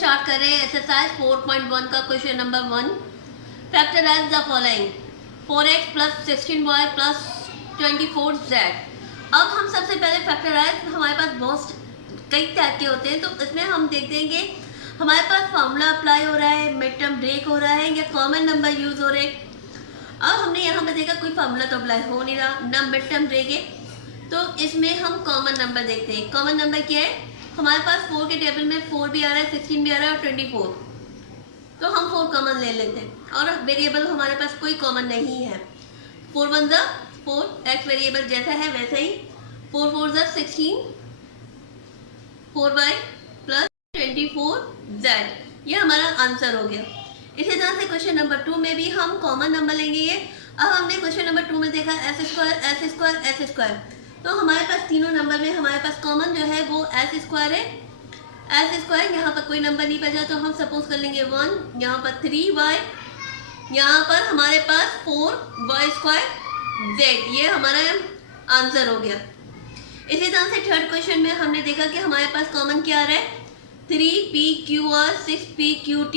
Start कर रहे हैं एक्सरसाइज 4.1 का question number 1। Factorise the following 4x plus 16y plus 24z। अब हम सबसे पहले फैक्टराइज, हमारे पास बहुत कई टाइप के होते हैं, तो इसमें हम देखते हैं कि हमारे पास फार्मूला अप्लाई हो रहा है, मिड टर्म ब्रेक हो रहा है या कॉमन नंबर यूज़ हो रहे हैं। अब हमने यहाँ पे देखा कोई फार्मूला तो अप्लाई हो नहीं रहा, ना मिड टर्म ब्रेक है, तो इसमें हम कॉमन नंबर देखते हैं। कॉमन नंबर क्या है? हमारे पास 4 के टेबल में 4 भी आ रहा है, 16 भी आ रहा है और 24, तो हम 4 कॉमन ले लेते हैं। और वेरिएबल हमारे पास कोई कॉमन नहीं है। 4 1 ज़ा 4, एक्स वेरिएबल जैसा है वैसा ही। 4 4 ज़ा 16, 4y प्लस 24z, ये हमारा आंसर हो गया। इसी तरह से क्वेश्चन नंबर 2 में भी हम कॉमन नंबर लेंगे ये। अब हमने क्वेश्चन नंबर 2 में देखा S square S square S square, तो हमारे पास तीनों नंबर में हमारे पास कॉमन जो है वो एस स्क्वायर है। एस स्क्वायर, यहाँ पर कोई नंबर नहीं बचा तो हम सपोज कर लेंगे 1, यहाँ पर 3y, यहाँ पर हमारे पास 4y स्क्वायर z, ये हमारा आंसर हो गया। इसी तरह से थर्ड क्वेश्चन में हमने देखा कि हमारे पास कॉमन क्या आ रहा है, 3pqr 6pqt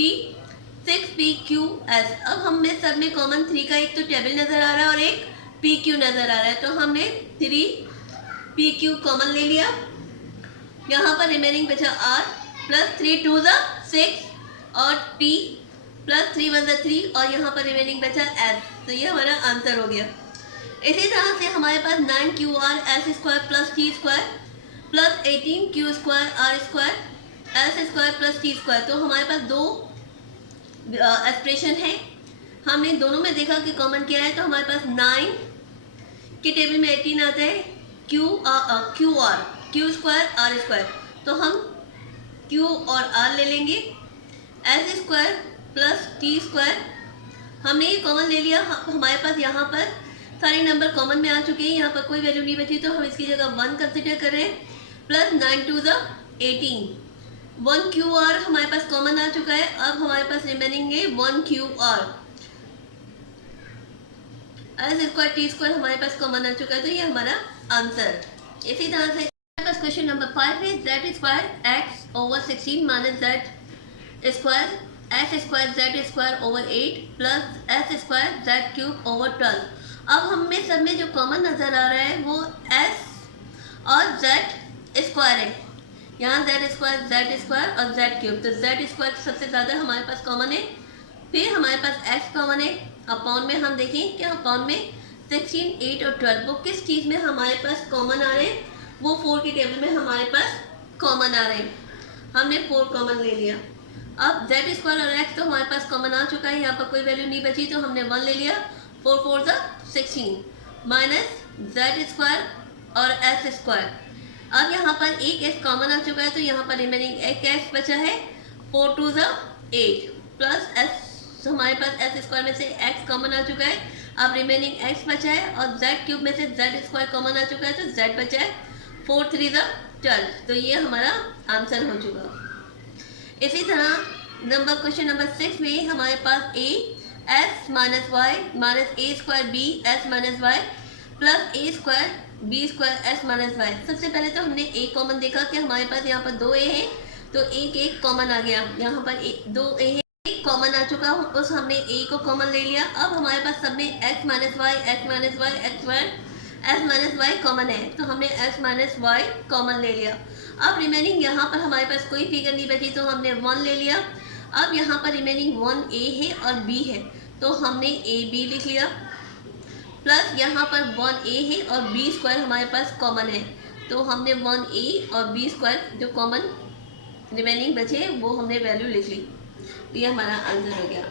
6pqs। अब हमें सब में कॉमन 3 का एक तो टेबल नज़र आ रहा है और एक pq नज़र आ रहा है, तो हमने 3pq कॉमन ले लिया। यहाँ पर रिमेनिंग बचा r प्लस 3 2 ज़ा 6 और t प्लस 3 1 ज़ा 3 और यहाँ पर रिमेनिंग बचा s, तो ये हमारा आंसर हो गया। इसी तरह से हमारे पास 9qr S square plus T square plus 18q square R square S square plus T square, तो हमारे पास दो एक्सप्रेशन है। हमने दोनों में देखा कि कॉमन क्या है, तो हमारे पास 9 के टेबल में 18 आता है, क्यू स्क्वायर आर स्क्वायर, तो हम क्यू और आर ले लेंगे। S square plus T square हमने ये कॉमन ले लिया। हमारे पास यहाँ पर सारे नंबर कॉमन में आ चुके हैं, यहाँ पर कोई वैल्यू नहीं बची, तो हम इसकी जगह 1 कंसिडर कर रहे हैं। प्लस 9 2 ज़ा 18, 1 क्यू आर हमारे पास कॉमन आ चुका है। अब हमारे पास रिमेनिंग है 1 Q R, S square T square हमारे पास कॉमन आ चुका है, तो ये हमारा आंसर। इसी तरह से हमारे पास क्वेश्चन नंबर 5 है Z square x over 16 minus Z square S square Z square over 8 plus S square Z cube over 12। अब हमें सब में जो कॉमन नज़र आ रहा है वो एस और जेड स्क्वायर है। यहाँ जेड स्क्वायर और जेड क्यूब, तो जेड स्क्वायर सबसे ज़्यादा हमारे पास कॉमन है। फिर हमारे पास एक्स कॉमन है। अपॉन में हम देखें कि अपॉन में 16 8 और 12 वो किस चीज़ में हमारे पास कॉमन आ रहे हैं, वो 4 के टेबल में हमारे पास कॉमन आ रहे हैं। हमने 4 कॉमन ले लिया। अब जेड स्क्वायर और एक्स तो हमारे पास कॉमन आ चुका है, यहाँ पर कोई वैल्यू नहीं बची, तो हमने 1 ले लिया। 4 4 ज़ा 16 माइनस जेड स्क्वायर और एस स्क्वायर। अब यहाँ पर एक एक्स कॉमन आ चुका है, तो यहाँ पर रिमेनिंग एक एक्स बचा है। 4 2 ज़ा 8 प्लस एस, हमारे पास एस स्क्वायर में से एक्स कॉमन आ चुका है। अब रिमेनिंग एक्स बचा है और जेड क्यूब में से जेड स्क्वायर कॉमन आ चुका है, तो जेड बचा है। 4 3 ज़ा 12, तो ये हमारा आंसर हो चुका। इसी तरह नंबर क्वेश्चन नंबर 6 में हमारे पास A S minus Y minus A square B S minus Y plus A square B square S minus Y. सबसे पहले तो हमने ए कॉमन देखा कि हमारे पास यहाँ पर 2 ए है, तो एक कॉमन आ गया। यहाँ पर 2 ए है, एक कॉमन आ चुका, उस हमने ए को कॉमन ले लिया। अब हमारे पास सब में X minus Y X minus Y X Y S minus Y common है, तो हमने एस माइनस वाई कॉमन ले लिया। अब रिमेनिंग यहाँ पर हमारे पास कोई फिगर नहीं बची, तो हमने 1 ले लिया। अब यहाँ पर रिमेनिंग 1 ए है और बी है, तो हमने ए बी लिख लिया। प्लस यहाँ पर 1 ए है और बी स्क्वायर हमारे पास कॉमन है, तो हमने 1 ए और बी स्क्वायर जो कॉमन रिमेनिंग बचे वो हमने वैल्यू लिख ली, तो ये हमारा आंसर हो गया।